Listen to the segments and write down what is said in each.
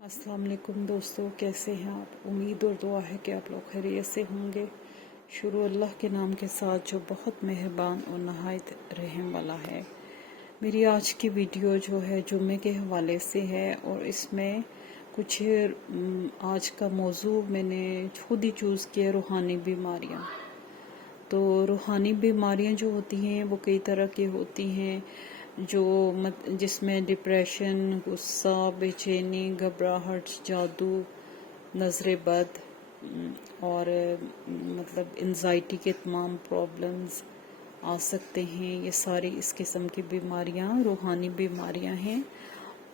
अस्सलाम वालेकुम दोस्तों, कैसे हैं आप। उम्मीद और दुआ है कि आप लोग खैरियत से होंगे। शुरू अल्लाह के नाम के साथ जो बहुत मेहरबान और नहायत रहम वाला है। मेरी आज की वीडियो जो है जुम्मे के हवाले से है और इसमें कुछ आज का मौजू मैंने खुद ही चूज़ किया, रूहानी बीमारियाँ। तो रूहानी बीमारियां जो होती हैं वो कई तरह की होती हैं, जो जिसमें डिप्रेशन, गुस्सा, बेचैनी, घबराहट, जादू, नज़र बद और मतलब एंजाइटी के तमाम प्रॉब्लम्स आ सकते हैं। ये सारी इस किस्म की बीमारियां रूहानी बीमारियां हैं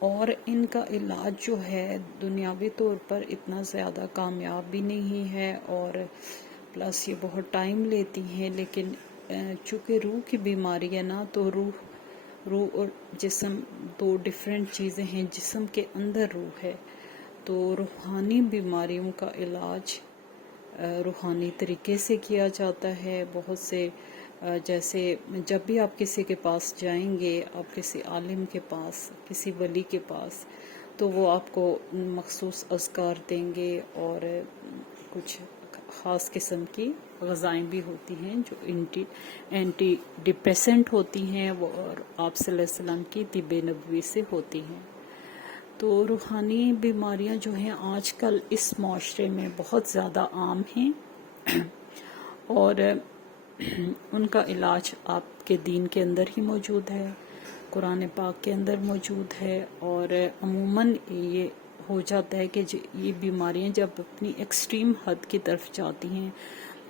और इनका इलाज जो है दुनियावी तौर पर इतना ज़्यादा कामयाब भी नहीं है और प्लस ये बहुत टाइम लेती हैं। लेकिन चूँकि रूह की बीमारी है ना, तो रूह और जिस्म दो डिफरेंट चीज़ें हैं। जिस्म के अंदर रूह है, तो रूहानी बीमारियों का इलाज रूहानी तरीके से किया जाता है। बहुत से जैसे जब भी आप किसी के पास जाएंगे, आप किसी आलिम के पास, किसी वली के पास, तो वो आपको मखसूस अज़कार देंगे और कुछ ख़ास किस्म की ग़ज़ाएँ भी होती हैं जो एंटी डिप्रेसेंट होती हैं वो, और आप सल्लल्लाहु अलैहि वसल्लम की तिब्बे नबवी से होती हैं। तो रूहानी बीमारियां जो हैं आजकल इस माशरे में बहुत ज़्यादा आम हैं और उनका इलाज आपके दीन के अंदर ही मौजूद है, कुरान पाक के अंदर मौजूद है। और अमूमन ये हो जाता है कि ये बीमारियां जब अपनी एक्सट्रीम हद की तरफ जाती हैं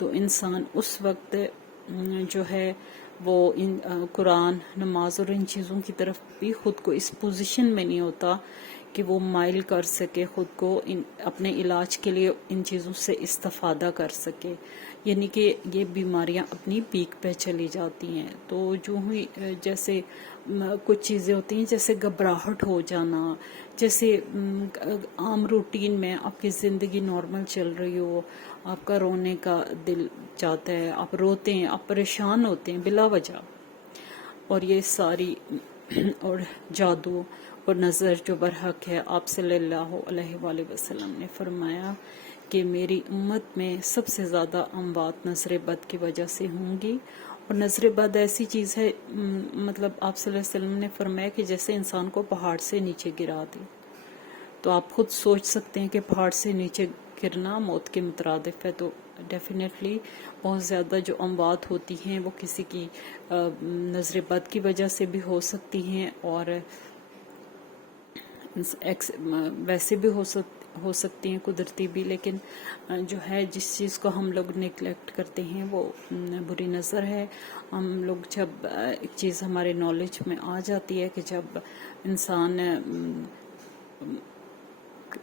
तो इंसान उस वक्त जो है वो इन कुरान, नमाज और इन चीज़ों की तरफ भी ख़ुद को इस पोजीशन में नहीं होता कि वो माइल कर सके, ख़ुद को इन अपने इलाज के लिए इन चीज़ों से इस्तेफादा कर सके। यानी कि ये बीमारियां अपनी पीक पे चली जाती हैं। तो जो ही जैसे कुछ चीज़ें होती हैं, जैसे घबराहट हो जाना, जैसे आम रूटीन में आपकी ज़िंदगी नॉर्मल चल रही हो, आपका रोने का दिल चाहता है, आप रोते हैं, आप परेशान होते हैं बिला वजह, और ये सारी और जादू और नज़र जो बरहक है। आप सल्लल्लाहु अलैहि वसल्लम ने फरमाया कि मेरी उम्मत में सबसे ज़्यादा अमवात नज़र बद की वजह से होंगी। और नज़र बद ऐसी चीज़ है, मतलब आप सल्लल्लाहु अलैहि वसल्लम ने फरमाया कि जैसे इंसान को पहाड़ से नीचे गिरा दे। तो आप खुद सोच सकते हैं कि पहाड़ से नीचे गिरना मौत के मुतरादिफ है। तो डेफिनेटली बहुत ज़्यादा जो अमवात होती हैं वो किसी की नज़र बद की वजह से भी हो सकती हैं और वैसे भी हो सकती हैं कुदरती भी। लेकिन जो है जिस चीज़ को हम लोग निगलेक्ट करते हैं वो बुरी नज़र है। हम लोग जब एक चीज़ हमारे नॉलेज में आ जाती है कि जब इंसान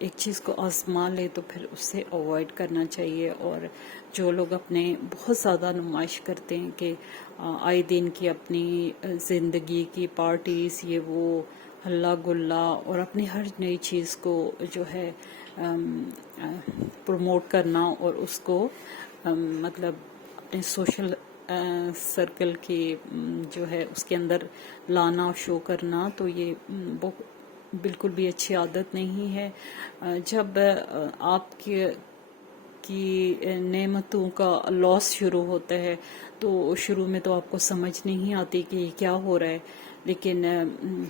एक चीज़ को आजमा ले तो फिर उससे अवॉइड करना चाहिए। और जो लोग अपने बहुत ज़्यादा नुमाइश करते हैं कि आए दिन की अपनी ज़िंदगी की पार्टीज़, ये वो हल्ला गुल्ला, और अपनी हर नई चीज़ को जो है प्रमोट करना और उसको मतलब अपने सोशल सर्कल की जो है उसके अंदर लाना, शो करना, तो ये बिल्कुल भी अच्छी आदत नहीं है। जब आपके की नेमतों का लॉस शुरू होता है तो शुरू में तो आपको समझ नहीं आती कि क्या हो रहा है, लेकिन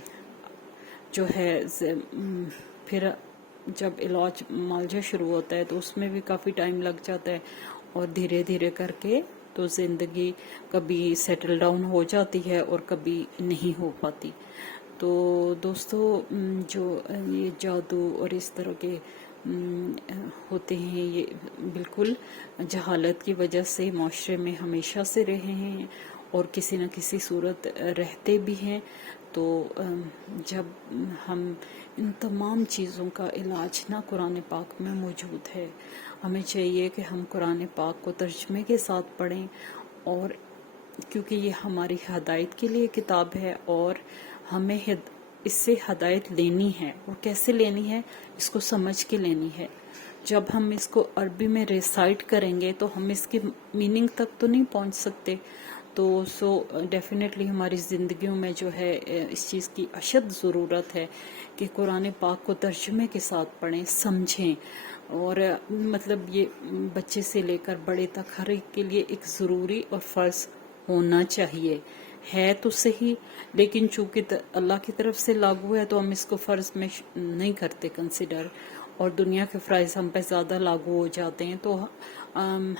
जो है फिर जब इलाज मुआवजा शुरू होता है तो उसमें भी काफ़ी टाइम लग जाता है और धीरे धीरे करके तो ज़िंदगी कभी सेटल डाउन हो जाती है और कभी नहीं हो पाती। तो दोस्तों, जो ये जादू और इस तरह के होते हैं, ये बिल्कुल जहालत की वजह से माशरे में हमेशा से रहे हैं और किसी न किसी सूरत रहते भी हैं। तो जब हम इन तमाम चीज़ों का इलाज ना कुरान पाक में मौजूद है, हमें चाहिए कि हम कुरान पाक को तर्जमे के साथ पढ़ें, और क्योंकि ये हमारी हदायत के लिए किताब है और हमें इससे हदायत लेनी है। और कैसे लेनी है, इसको समझ के लेनी है। जब हम इसको अरबी में रिसाइट करेंगे तो हम इसकी मीनिंग तक तो नहीं पहुंच सकते। تو ڈیفینیٹلی ہماری زندگیوں میں جو ہے اس چیز کی اشد ضرورت ہے کہ قرآن پاک کو ترجمے کے ساتھ پڑھیں، سمجھیں، اور مطلب یہ بچے سے لے کر بڑے تک ہر ایک کے لیے ایک ضروری اور فرض ہونا چاہیے، ہے تو صحیح، لیکن چونکہ اللہ کی طرف سے لاگو ہے تو ہم اس کو فرض میں نہیں کرتے کنسیڈر، اور دنیا کے فرائض ہم پہ زیادہ لاگو ہو جاتے ہیں. تو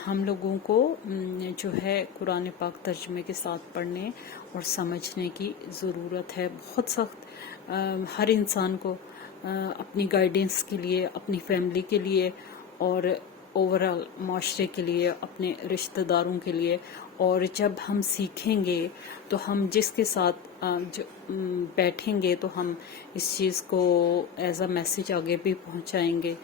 ہم لوگوں کو جو ہے قرآن پاک ترجمے کے ساتھ پڑھنے اور سمجھنے کی ضرورت ہے، بہت سخت. ہر انسان کو اپنی گائیڈنس کے لیے، اپنی فیملی کے لیے، اور اوورال معاشرے کے لیے، اپنے رشتہ داروں کے لیے. اور جب ہم سیکھیں گے تو ہم جس کے ساتھ بیٹھیں گے تو ہم اس چیز کو ایز اے میسج آگے بھی پہنچائیں گے.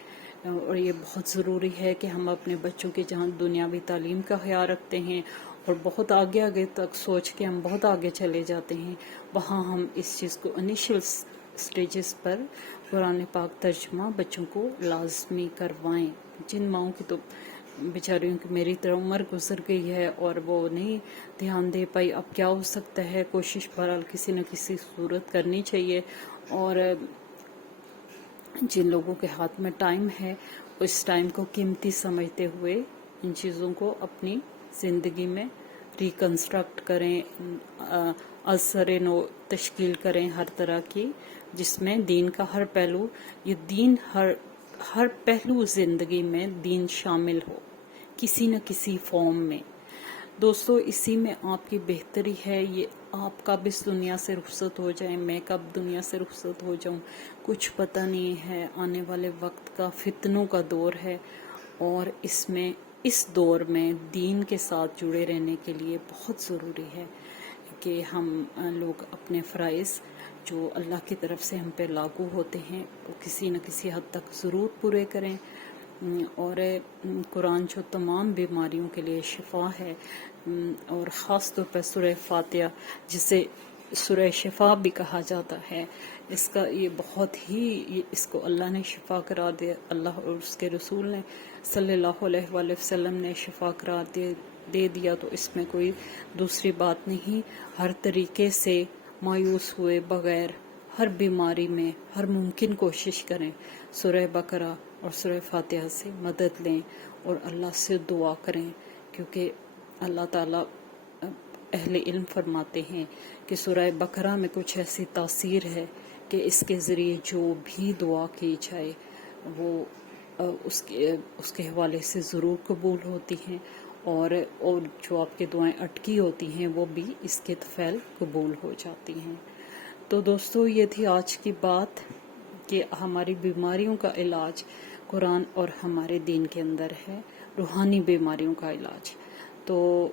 اور یہ بہت ضروری ہے کہ ہم اپنے بچوں کے جہاں دنیاوی تعلیم کا خیال رکھتے ہیں اور بہت آگے آگے تک سوچ کے ہم بہت آگے چلے جاتے ہیں، وہاں ہم اس چیز کو انیشیل سٹیجز پر قرآن پاک ترجمہ بچوں کو لازمی کروائیں. جن ماؤں کی تو بیچاریوں کی میری طرح عمر گزر گئی ہے اور وہ نہیں دھیان دے پائی، اب کیا ہو سکتا ہے، کوشش بہرحال کسی نہ کسی صورت کرنی چاہیے. اور جن لوگوں کے ہاتھ میں ٹائم ہے اس ٹائم کو قیمتی سمجھتے ہوئے ان چیزوں کو اپنی زندگی میں ریکنسٹرکٹ کریں، اثر نو تشکیل کریں ہر طرح کی، جس میں دین کا ہر پہلو، یہ دین ہر پہلو زندگی میں دین شامل ہو کسی نہ کسی فارم میں. دوستو اسی میں آپ کی بہتری ہے. یہ آپ کب اس دنیا سے رخصت ہو جائیں، میں کب دنیا سے رخصت ہو جاؤں، کچھ پتہ نہیں ہے. آنے والے وقت کا فتنوں کا دور ہے، اور اس دور میں دین کے ساتھ جڑے رہنے کے لیے بہت ضروری ہے کہ ہم لوگ اپنے فرائض جو اللہ کی طرف سے ہم پہ لاگو ہوتے ہیں وہ کسی نہ کسی حد تک ضرور پورے کریں. اور قرآن جو تمام بیماریوں کے لیے شفا ہے، اور خاص طور پر سورہ فاتحہ جسے سورہ شفا بھی کہا جاتا ہے، اس کا یہ بہت ہی، اس کو اللہ نے شفا قرار دیا، اللہ اور اس کے رسول نے صلی اللہ علیہ وآلہ وسلم نے شفا قرار دے دیا. تو اس میں کوئی دوسری بات نہیں. ہر طریقے سے مایوس ہوئے بغیر ہر بیماری میں ہر ممکن کوشش کریں، سورہ بقرہ اور سورہ فاتحہ سے مدد لیں اور اللہ سے دعا کریں، کیونکہ اللہ تعالیٰ اہل علم فرماتے ہیں کہ سورہ بقرہ میں کچھ ایسی تاثیر ہے کہ اس کے ذریعے جو بھی دعا کی جائے وہ اس کے حوالے سے ضرور قبول ہوتی ہیں، اور جو آپ کی دعائیں اٹکی ہوتی ہیں وہ بھی اس کے طفیل قبول ہو جاتی ہیں. تو دوستو یہ تھی آج کی بات کہ ہماری بیماریوں کا علاج قرآن اور ہمارے دین کے اندر ہے، روحانی بیماریوں کا علاج. تو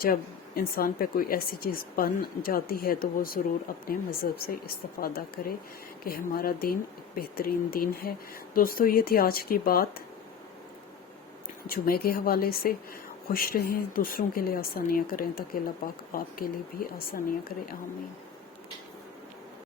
جب انسان پہ کوئی ایسی چیز بن جاتی ہے تو وہ ضرور اپنے مذہب سے استفادہ کرے کہ ہمارا دین ایک بہترین دین ہے. دوستو یہ تھی آج کی بات جمعے کے حوالے سے. خوش رہیں، دوسروں کے لیے آسانیاں کریں تاکہ اللہ پاک آپ کے لیے بھی آسانیاں کرے. آمین.